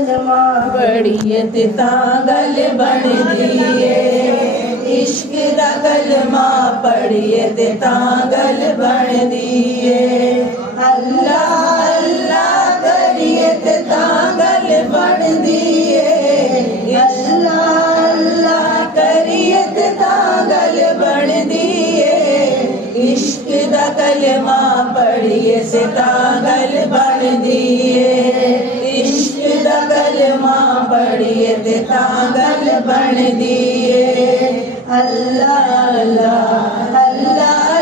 पढ़िए ते तांगल बन दिए, इश्क दा कलमा पढ़िए ते तांगल बन दिए। अल्लाह अल्लाह करिए ते तांगल बन दिए, अल्लाह अल्लाह करिए ते तांगल बन दिए। इश्क दा कलमा पढ़िए से तांगल बन दिए, इश्क दा कलमा पढ़िए ते तांगल बन दिए। अल्लाह अल्लाह अल्लाह